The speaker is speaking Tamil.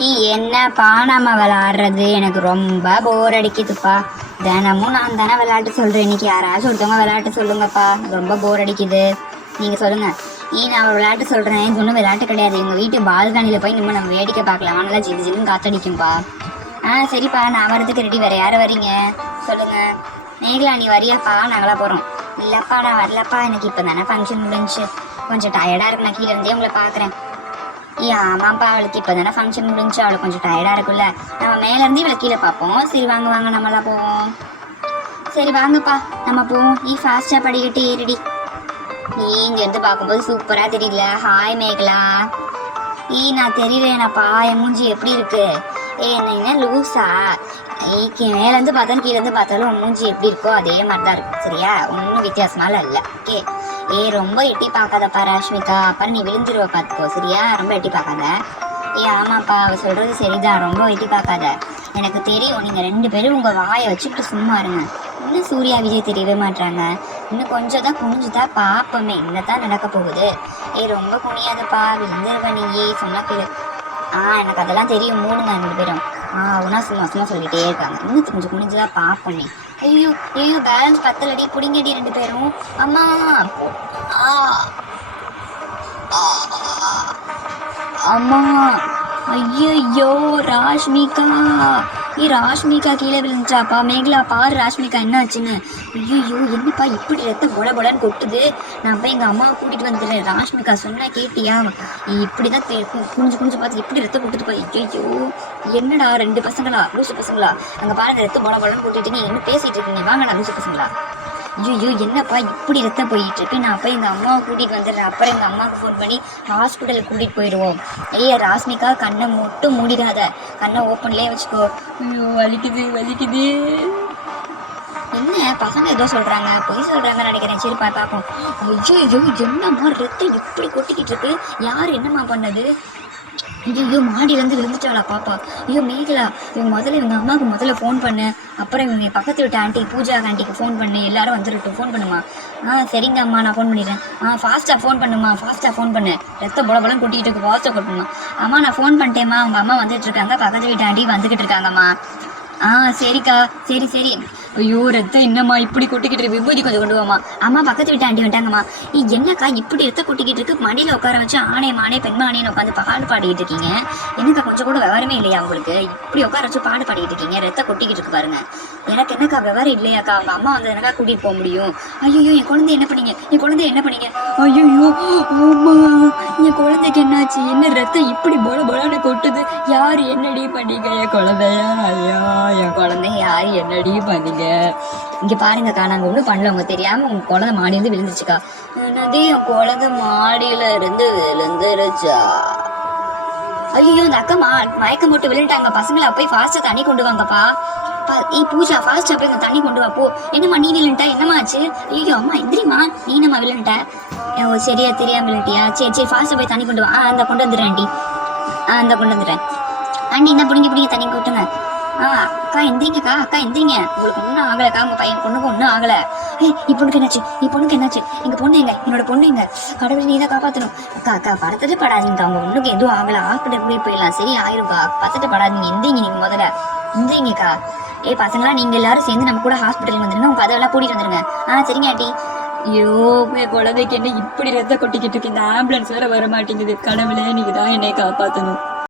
நீ என்னப்பா நம்ம விளாடுறது எனக்கு ரொம்ப போர் அடிக்குதுப்பா. தினமும் நான் தானே விளையாட்டு சொல்கிறேன் இன்னைக்கு யாராச்சும் ஒருத்தவங்க விளையாட்டு சொல்லுங்கப்பா. ரொம்ப போர் அடிக்குது. நீங்கள் சொல்லுங்கள் நீ நான் விளையாட்டு சொல்கிறேன் இது ஒன்றும் விளையாட்டு கிடையாது. எங்கள் வீட்டு பால்கனியில் போய் நம்ம நம்ம வேடிக்கை பார்க்கலாம். நல்லா ஜிலு ஜிலுன்னு காத்தடிக்கும்ப்பா ஆ சரிப்பா. நான் வரதுக்கு ரெடி வேறு யார் வரீங்க? சொல்லுங்கள் மேகலா நீ வரியாப்பா. நாங்களாம் போகிறோம் இல்லைப்பா நான் வரலப்பா. எனக்கு இப்போ தானே ஃபங்க்ஷன் முடிஞ்சு. கொஞ்சம் டயர்டாக இருக்கு. நான் கீழே இருந்தே உங்களை பார்க்குறேன். ஆமாப்பா அவளுக்கு இப்போ தானே ஃபங்க்ஷன் முடிஞ்சு அவளுக்கு கொஞ்சம் டயர்டாக இருக்குல்ல. நம்ம மேலேருந்து இவளை கீழே பார்ப்போம். சரி வாங்க வாங்க நம்மளாம் போவோம். சரி வாங்கப்பா நம்ம போவோம். நீ ஃபாஸ்ட்டாக படிக்கட்டு ஏறிடி. நீ இங்கேருந்து பார்க்கும்போது சூப்பராக தெரியல ஹாய் மேகலா. ஈ நான் தெரியலேனப்பா என் மூஞ்சி எப்படி இருக்கு? ஏ என்ன லூஸா ஈக்கு மேலேருந்து பார்த்தாலும் கீழேருந்து பார்த்தாலும் மூஞ்சி எப்படி இருக்கோ அதே மாதிரி தான் இருக்கும் சரியா? ஒன்றும் வித்தியாசமாலாம் இல்லை. ஓகே ஏய் ரொம்ப எட்டி பார்க்காதப்பா ராஷ்மிகா. அப்புறம் நீ விழுந்துருவ பார்த்துக்கோ சரியா? ரொம்ப எட்டி பார்க்காத. ஏ ஆமாப்பா அவ சொல்றது சரிதான். ரொம்ப எட்டி பார்க்காத. எனக்கு தெரியும் நீங்கள் ரெண்டு பேரும் உங்கள் வாயை வச்சுக்கிட்டு சும்மா இருங்க. இன்னும் சூர்யா விஜய் தெரியவே மாட்றாங்க. இன்னும் கொஞ்சம் தான் குனிஞ்சுதான் பார்ப்போமே என்னதான் நடக்க போகுது? ஏ ரொம்ப குனியாதப்பா. விழுந்துருவ நீ சொன்ன கேளு ஆ எனக்கு அதெல்லாம் தெரியும். மூணுங்க ரெண்டு பேரும். ஆ உனா சும்மா சும்மா சொல்லிட்டே இருக்காங்க. இன்னும் கொஞ்சம் குனிஞ்சுதான் பார்ப்போமே ஐயோ ஐயோ பேலன்ஸ் பத்தலடி புடிங்கடி ரெண்டு பேரும். அம்மா அம்மா. ஐயோ ராஷ்மிகா. ஏ ராஷ்மிகா கீழே விழுந்துச்சாப்பா மேகலா பாரு ராஷ்மிகா என்ன ஆச்சுன்னு. ஐயோ என்னப்பா இப்படி ரத்தம் பொல பொலன்னு கொட்டுது? நான் போய் எங்கள் அம்மாவை கூட்டிகிட்டு வந்துடுறேன். ராஷ்மிகா சொன்ன கேட்டியா? நீ இப்படி தான் குனிஞ்சு குனிஞ்சு பார்த்து இப்படி ரத்தம் கொட்டுது போய் ஐயோ என்னடா ரெண்டு பசங்களா? லூசு பசங்களா? அங்கே பாருங்க ரத்தம் பொல பொலன்னு கொட்டிட்டு நீ என்ன பேசிகிட்டு இருக்கீங்க? வாங்கடா லூசு பசங்களா. ஐயோ என்னப்பா இப்படி ரத்தம் போயிட்டு இருக்கு நான் போய் இந்த அம்மாவை கூட்டிகிட்டு வந்துடுறேன். அப்புறம் எங்கள் அம்மாவுக்கு ஃபோன் பண்ணி ஹாஸ்பிட்டலுக்கு கூட்டிகிட்டு போயிடுவோம். ஐயா ராஸ்மிகா கண்ணை மட்டும் மூடிடாத. கண்ணை ஓப்பன்லேயே வச்சுக்கோ. ஐயோ வலிக்குது வலிக்குது. என்ன பசங்க ஏதோ சொல்கிறாங்க பொய் சொல்கிறாங்கன்னு நினைக்கிறேன். சரி பா பார்ப்போம். ஐயோ ஐயோ என்னம்மா ரத்தம் இப்படி கொட்டிக்கிட்டு இருக்கு? யார் என்னம்மா பண்ணது? ஐயோ மாடியிலேருந்து விழுந்துட்டாளா பாப்பா. ஐயோ மேகலா இவங்க முதல்ல இவங்க அம்மாவுக்கு முதல்ல ஃபோன் பண்ணு. அப்புறம் இவங்க பக்கத்து வீட்டு ஆண்டி பூஜா ஆண்டிக்கு ஃபோன் பண்ணு. எல்லாரும் வந்துருட்டும் ஃபோன் பண்ணுமா? ஆ சரிங்க அம்மா நான் ஃபோன் பண்ணிடுறேன். ஆ ஃபாஸ்ட்டாக ஃபோன் பண்ணுமா? ஃபாஸ்ட்டாக ஃபோன் பண்ணு. ரத்த பொல பொலம் கொட்டிட்டு இருக்கு ஃபாஸ்ட்டாக கொட்டணுமா? அம்மா நான் ஃபோன் பண்ணிட்டேம்மா. அவங்க அம்மா வந்துட்டு இருக்காங்க பக்கத்து வீட்டு ஆண்டி வந்துக்கிட்டு இருக்காங்கம்மா. ஆ சரிக்கா சரி சரி. ஐயோ ரத்தம் என்னம்மா இப்படி கொட்டிக்கிட்டு இருக்கு? விபூதி கொஞ்சம் கொண்டு வாமா அம்மா பக்கத்து வீட்டு ஆண்டி வந்துட்டாங்கம்மா. என்னக்கா இப்படி ரத்த கொட்டிக்கிட்டு இருக்கு? மடியில் உட்கார வச்சு ஆனே மானே பெண்மானேன்னு உட்காந்து பாடு பாடிக்கிட்டு இருக்கீங்க. என்னக்கா கொஞ்சம் கூட விவரமே இல்லையா உங்களுக்கு? இப்படி உட்கார வச்சு பாடு பாடிக்கிட்டு இருக்கீங்க. ரத்தம் கொட்டிக்கிட்டு இருக்கு பாருங்க. எனக்கு என்னக்கா விவரம் இல்லையாக்கா? அவங்க அம்மா வந்து எனக்கா கூட்டிகிட்டு போக முடியும்? ஐயோ என் குழந்தை என்ன பண்ணீங்க? என் குழந்தை என்ன பண்ணீங்க? ஐயோ ஆமா என் குழந்தைக்கு என்னாச்சு? என்ன ரத்தம் இப்படி போல பொலன்னு கொட்டுது? யார் என்னடி பண்ணீங்க என் குழந்தையா? ஐயா என் குழந்தை யார் என்னடி பண்ணீங்க? இங்க பாருங்கக்கா நாங்க ஒன்றும் பண்ணல உங்க தெரியாம உங்க குழந்தை மாடியிலிருந்து விழுந்துச்சுக்கா என்னது என் குழந்தை மாடியில இருந்து விழுந்துருச்சா? ஐயோ இந்த அக்கா மா மயக்கம் போட்டு விழுந்துட்டாங்க. பசங்களை போய் ஃபாஸ்ட்டாக தண்ணி கொண்டு வாங்கப்பா. பா- பூஜா ஃபாஸ்டா போய் தண்ணி கொண்டு வா போ. என்னம்மா நீ விழுந்துட்டா? என்னம்மா ஆச்சு? ஐயோ அம்மா எந்திரிம்மா. நீ என்னம்மா விழுந்துட்ட ஓ சரியா தெரியாம விழுட்டியா சரி சரி ஃபாஸ்ட்டாக போய் தண்ணி கொண்டு வா. ஆ அந்த கொண்டு வந்துடுறேன் ஆண்டி. ஆ அந்த கொண்டு வந்துடுறேன். ஆண்டி என்ன பிடிங்க பிடிங்க தண்ணி கொட்டுங்க. ஆ அக்கா எந்திரிங்கக்கா அக்கா எந்திரிங்க. உங்களுக்கு ஒன்றும் ஆகலக்கா உங்க பையன் பொண்ணுக்கு ஒன்றும் ஆகல. ஏய் நீ பொண்ணுக்கு என்னாச்சு? நீ பொண்ணுக்கு என்னாச்சு? எங்க பொண்ணு எங்க? என்னோட பொண்ணு எங்க? கடவுள் நீ தான் காப்பாற்றணும் அக்கா அக்கா படத்துட்டு படாதீங்க அவங்க ஒண்ணுக்கு எதுவும் ஆகல. ஹாஸ்பிட்டல் போய் போயிடலாம். சரி ஆயிரும்க்கா பத்துட்டு படாதீங்க. எந்திரிங்க நீங்க முதல்ல. எந்திரிங்கக்கா. ஏய் பசங்களா நீங்க எல்லாரும் சேர்ந்து நம்ம கூட ஹாஸ்பிட்டலுக்கு வந்துருங்க. உங்க கதவெல்லாம் கூட்டிட்டு வந்துருங்க. ஆ சரிங்க ஆட்டி ஐயோ என் குழந்தைக்கு என்ன இப்படி ரத்த கொட்டிக்கிட்டு இருக்கு? இந்த ஆம்புலன்ஸ் வேற வர மாட்டேங்குது கடவுளே நீங்க தான் என்னை காப்பாற்றணும்